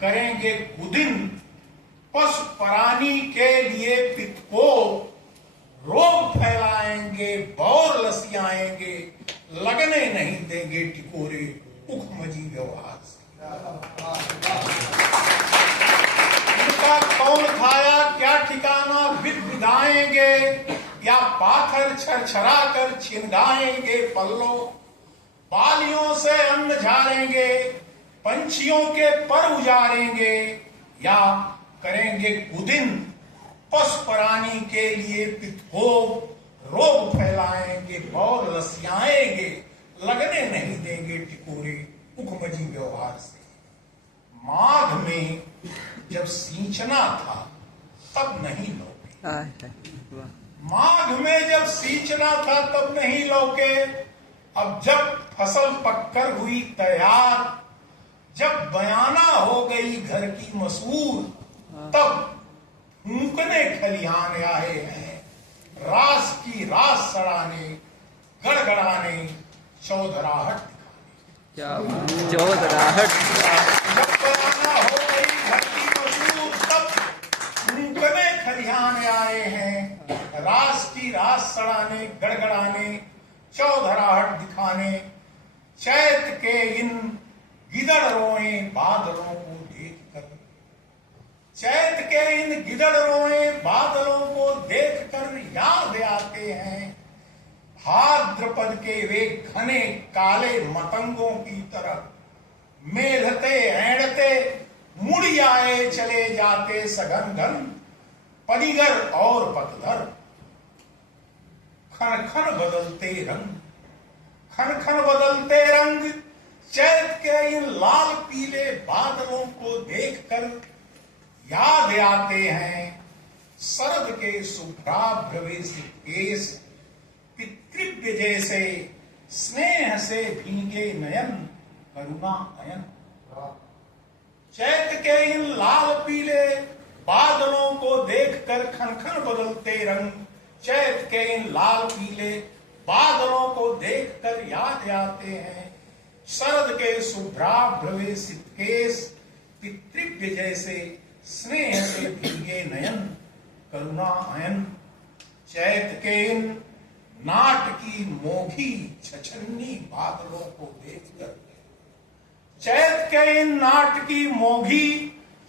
करेंगे कुदिन, पशु प्राणी के लिए पित्त को, रोग फैलाएंगे, बौर लसियाएंगे, लगने नहीं देंगे टिकोरे उखमजी व्यवहार से। इनका कौन खाया क्या ठिकाना, विदाएंगे या पाथर छरछरा कर छिनगाएंगे पल्लो, बालियों से अन्न झाड़ेंगे, पंछियों के पर उजाड़ेंगे, या करेंगे कुदिन, पशु प्राणी के लिए पित्तकोप, रोग फैलाएंगे, बौर लसियाएंगे, लगने नहीं देंगे टिकोरे उखमजी व्यवहार से। माघ में जब सींचना था तब नहीं लौके, माघ में जब सींचना था तब नहीं लौके। अब जब फसल पककर हुई तैयार, जब बयाना हो गई घर की मसूर, तब फूंकने खलिहान आए हैं, रास की रास सड़ाने, गड़गड़ाने, चौधराहट दिखाने। क्या चौधराहट। जब बयाना हो गई घर की मसूर, तब फूंकने खलिहान आए हैं, रास की रास सड़ाने, गड़गड़ाने, चौधराहट दिखाने। चैत के इन गिदड़ रोए बादलों को देख कर, चैत के इन गिदड़ रोए बादलों को देख कर याद आते हैं भाद्रपद के वे घने काले मतंगों की तरह, मेघते ऐंडते मुड़ी आए चले जाते सघन घन, पनिगर और पतधर, खन खन बदलते रंग, खन खन बदलते रंग। चैत के इन लाल पीले बादलों को देखकर याद आते हैं शरद के शुभ्राभ्रवेशी केश, पितृव्य जैसे स्नेह से भीगे नयन, करुणा अयन। चैत के इन लाल पीले बादलों को देखकर खन खन बदलते रंग, चैत के इन लाल पीले बादलों को देखकर याद आते हैं शरद के शुभ्राभ्रवेशित केश, पितृव्य जैसे स्नेह से भीगे नयन, करुणा अयन। चैत के इन नाट की मोघी छछन्नी बादलों को देखकर, चैत के इन नाट की मोघी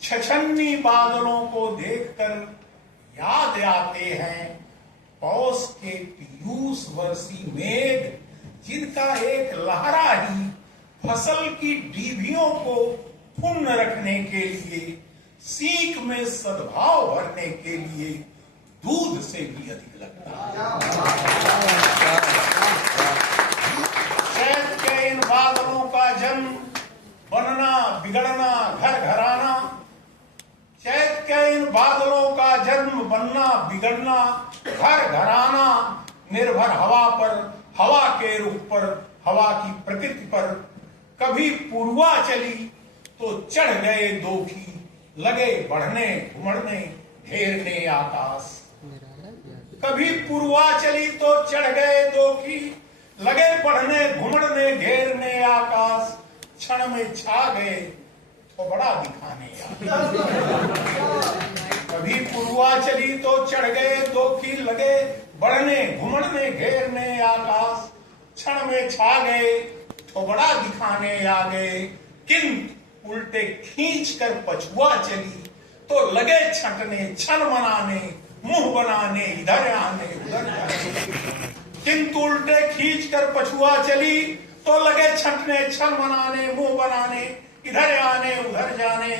छछन्नी बादलों को देखकर याद आते हैं पौष के पीयूष वर्षी मेघ, जिनका एक लहरा ही फसल की डीभियों को पुण्य रखने के लिए, सीख में सद्भाव भरने के लिए दूध से भी अधिक लगता है। चैत के इन बादलों का जन्म, बनना बिगड़ना घर घराना, चैत के इन बादलों का जन्म, बनना बिगड़ना घर घराना, निर्भर हवा पर, हवा के रुख पर, हवा की प्रकृति पर। कभी पूर्वा चली तो चढ़ गए दोखी, लगे बढ़ने घुमड़ने घेरने आकाश। कभी पूर्वा चली तो चढ़ गए दोखी, लगे बढ़ने घुमड़ने घेरने आकाश। क्षण में छा गए तो बड़ा दिखाने कभी पूर्वा चली तो चढ़ गए दोखी, लगे बढ़ने घुमड़ने घेरने आकाश। क्षण में छा गए तो बड़ा दिखाने आ गए, किंतु उल्टे खींच कर पछुआ चली तो लगे छंटने छन मनाने, मुंह बनाने इधर आने उधर जाने। किंतु उल्टे खींच कर पछुआ चली तो लगे छंटने छन मनाने, मुंह बनाने इधर आने उधर जाने।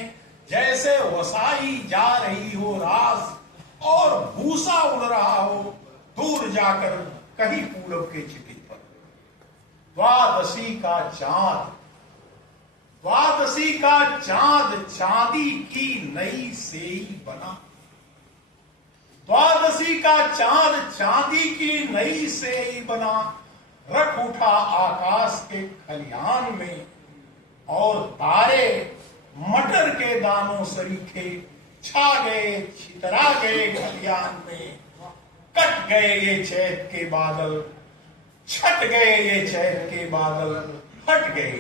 जैसे वसाई जा रही हो रास और भूसा उड़ रहा हो दूर जाकर कहीं पूरब के छिपे पर। द्वादशी का चांद, द्वादशी का चांद चांदी की नई सेई बना। द्वादशी का चांद चांदी की नई सेई बना, रख उठा आकाश के खलिहान में, और तारे मटर के दानों सरीखे छा गए छितरा गए खलिहान में। कट गए ये चैत के बादल, छट गए ये चैत के बादल, हट गए।